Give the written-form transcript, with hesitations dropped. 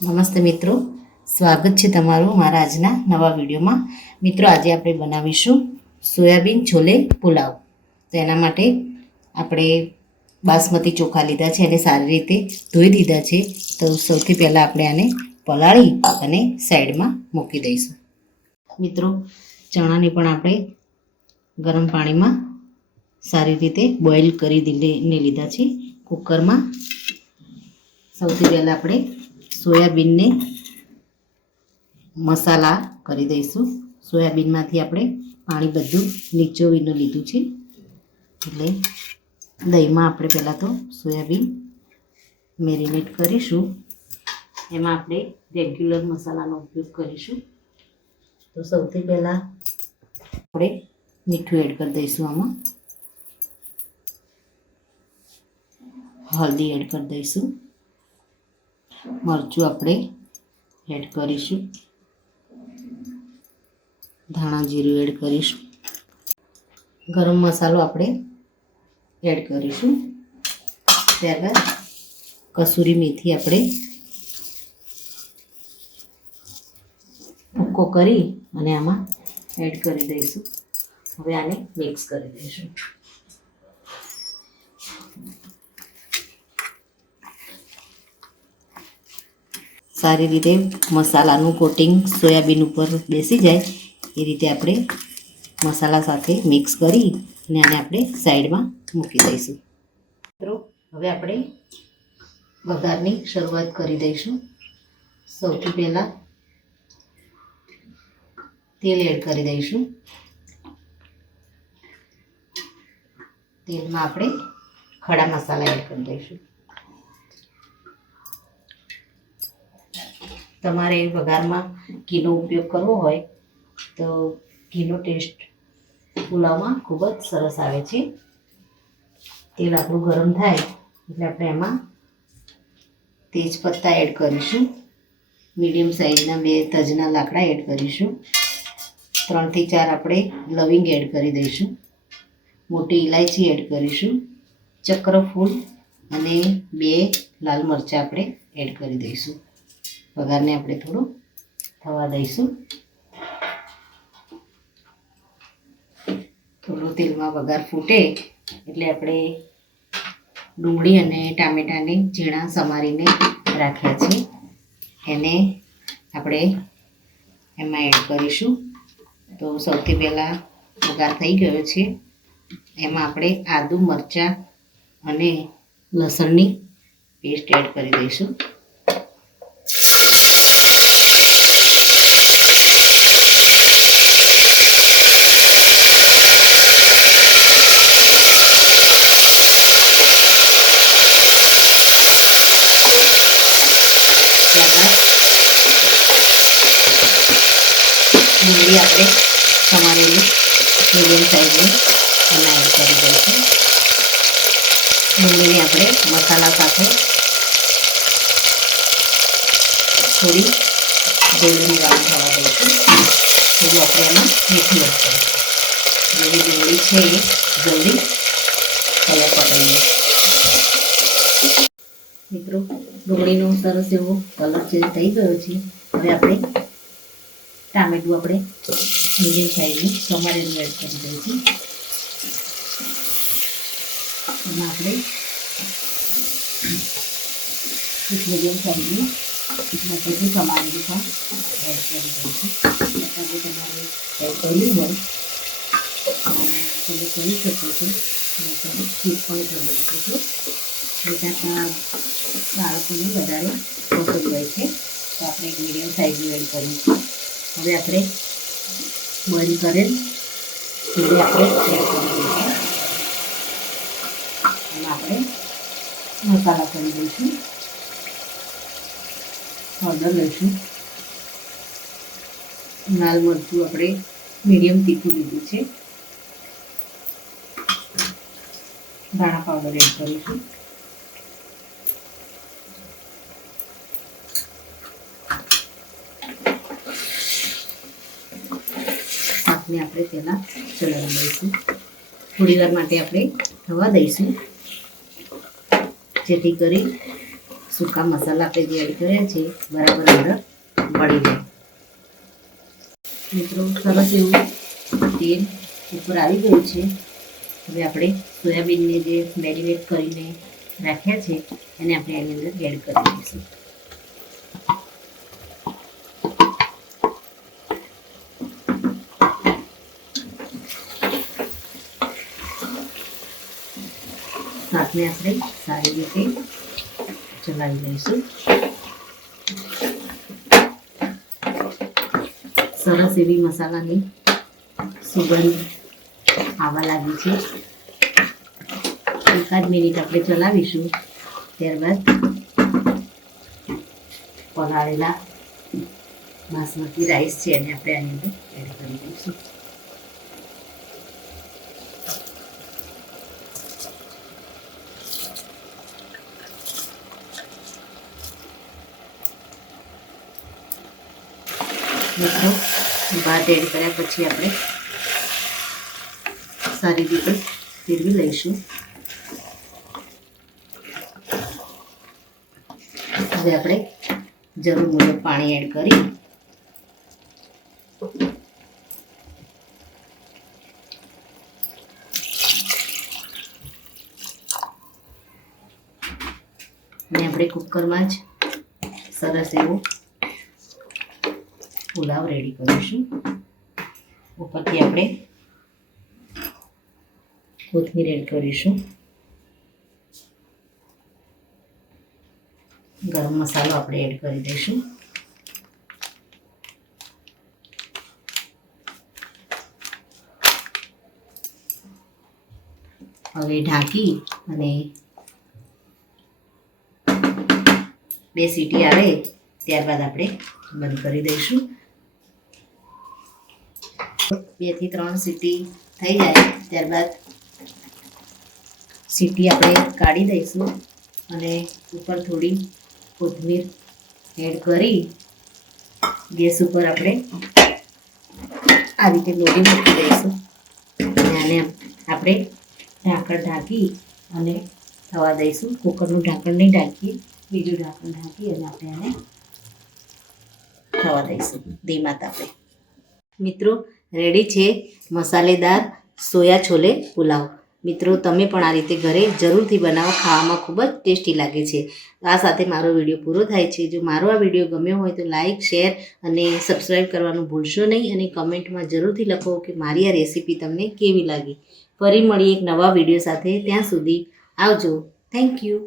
નમસ્તે મિત્રો, સ્વાગત છે તમારું મારા આજના નવા વિડીયોમાં. મિત્રો, આજે આપણે બનાવીશું સોયાબીન છોલે પુલાવ. તો એના માટે આપણે બાસમતી ચોખા લીધા છે અને સારી રીતે ધોઈ દીધા છે. તો સૌથી પહેલાં આપણે આને પલાળી અને સાઈડમાં મૂકી દઈશું. મિત્રો, ચણાને પણ આપણે ગરમ પાણીમાં સારી રીતે બોઇલ કરી લીધા છે કુકરમાં. સૌથી પહેલાં આપણે સોયાબીનને મસાલા કરી દઈશું. સોયાબીનમાંથી આપણે પાણી બધું નીચોવીને લીધું છે. એટલે દહીંમાં આપણે પહેલાં તો સોયાબીન મેરિનેટ કરીશું. એમાં આપણે રેગ્યુલર મસાલાનો ઉપયોગ કરીશું. તો સૌથી પહેલાં આપણે મીઠું એડ કરી દઈશું. આમાં હળદી એડ કરી દઈશું. મરચું આપણે એડ કરીશું. ધાણા જીરું એડ કરીશું. ગરમ મસાલો આપણે એડ કરીશું. ત્યારબાદ કસૂરી મેથી આપણે ભૂકો કરી અને આમાં એડ કરી દઈશું. હવે આને મિક્સ કરી દઈશું. સારી રીતે મસાલાનું કોટિંગ સોયાબીન ઉપર બેસી જાય એ રીતે આપણે મસાલા સાથે મિક્સ કરી અને આને આપણે સાઈડમાં મૂકી દઈશું. મિત્રો, હવે આપણે વઘારની શરૂઆત કરી દઈશું. સૌથી પહેલાં તેલ એડ કરી દઈશું. તેલમાં આપણે ખડા મસાલા એડ કરી દઈશું. તમારે વઘારમાં ઘીનો ઉપયોગ કરવો હોય તો ઘીનો ટેસ્ટ પુલાવમાં ખૂબ જ સરસ આવે છે. તેલ આપણું ગરમ થાય એટલે આપણે એમાં તેજ પત્તા એડ કરીશું. મીડિયમ સાઇઝના 2 તજના લાકડા એડ કરીશું. 3 થી 4 આપણે લવિંગ એડ કરી દઈશું. મોટી ઇલાયચી એડ કરીશું. ચક્રફૂલ અને 2 લાલ મરચાં આપણે એડ કરી દઈશું. વઘારને આપણે થોડું થવા દઈશું. થોડું તેલમાં વઘાર ફૂટે એટલે આપણે ડુંગળી અને ટામેટાને ઝીણા સમારીને રાખ્યા છે એને આપણે એમાં એડ કરીશું. તો સૌથી પહેલાં વઘાર થઈ ગયો છે. એમાં આપણે આદુ, મરચાં અને લસણની પેસ્ટ એડ કરી દઈશું. ડુંગળી આપણે સમારેલી મીડિયમ સાઈઝની એમાં એડ કરી દઈશું. ડુંગળીને આપણે મસાલા સાથે થોડી ગોલ્ડન બ્રાઉન થવા દઈશું. થોડું આપણે એમાં મીઠું એડ કરીશું. જેવી ડુંગળી છે એ જલ્દી કલર પકડી લે. મિત્રો, ડુંગળીનો સરસ એવો કલર ચેન્જ થઈ ગયો છે. હવે આપણે ટામેટું આપણે મીડિયમ સાઈઝનું સમારેલું એડ કરી દઈશું. એમાં આપણે મીડિયમ સાઈઝનું બટેટું સમારેલું પણ એડ કરી દઈશું. બટાટું તમારે એડ કર્યું હોય તમે કરી શકો છો. તમે સ્કીપ પણ કરી શકો છો. બટાકા બાળકોને વધારે પસંદ હોય છે તો આપણે એક મીડિયમ સાઈઝનું એડ કરીશું. હવે આપણે બોઇલ કરેલ ચીલી આપણે એડ કરી દઈશું. એમાં આપણે મસાલા કરી દઈશું. હળદર લઈશું. લાલ મરચું આપણે મીડિયમ તીખું લીધું છે. ધાણા પાવડર એડ કરીશું. શાકને આપણે પહેલાં ચલાવી દઈશું. થોડી વાર માટે આપણે થવા દઈશું જેથી કરી સૂકા મસાલા આપણે જે એડ કર્યા છે બરાબર અંદર મળી જાય. મિત્રો સરસ એવું તેલ ઉપર આવી ગયું છે. હવે આપણે સોયાબીનને જે મેરિનેટ કરીને રાખ્યા છે એને આપણે એની અંદર એડ કરી દઈશું. શાકને આપણે સારી રીતે ચલાવી લઈશું. સરસ એવી મસાલાની સુગંધ આવવા લાગી છે. એકાદ મિનિટ આપણે ચલાવીશું. ત્યારબાદ પલાળેલા બાસમતી રાઈસ છે એને આપણે આની અંદર એડ કરી દઈશું. મિત્રો ભાત એડ કર્યા પછી આપણે સારી રીતે ફેરવી લઈશું. હવે આપણે જરૂર મુજબ પાણી એડ કરી અને આપણે કુકરમાં જ સરસ એવું પુલાવ રેડી કરીશું. ઉપરથી આપણે કોથમીર એડ કરીશું. ગરમ મસાલો આપણે એડ કરી દઈશું. હવે ઢાંકી અને 2 સીટી આવે ત્યારબાદ આપણે બંધ કરી દઈશું. 2 થી 3 સીટી થઈ જાય ત્યારબાદ સીટી આપણે કાઢી દઈશું અને ઉપર થોડી કોથમીર એડ કરી ગેસ ઉપર આપણે આ રીતે લોઢી મૂકી દઈશું. અને આપણે ઢાંકણ ઢાંકી અને થવા દઈશું. કુકરનું ઢાંકણ નહીં ઢાંકીએ, બીજું ઢાંકણ ઢાંકી અને આપણે આને થવા દઈશું ધીમા તાપે. મિત્રો રેડી છે મસાલેદાર સોયા છોલે પુલાવ. મિત્રો તમે પણ આ રીતે ઘરે જરૂરથી બનાવો. ખાવામાં ખૂબ જ ટેસ્ટી લાગે છે. આ સાથે મારો વિડીયો પૂરો થાય છે. જો મારો આ વિડીયો ગમ્યો હોય તો લાઇક, શેર અને સબસ્ક્રાઈબ કરવાનું ભૂલશો નહીં. અને કમેન્ટમાં જરૂરથી લખો કે મારી આ રેસીપી તમને કેવી લાગી. ફરી મળીએ એક નવા વિડીયો સાથે. ત્યાં સુધી આવજો. Thank you.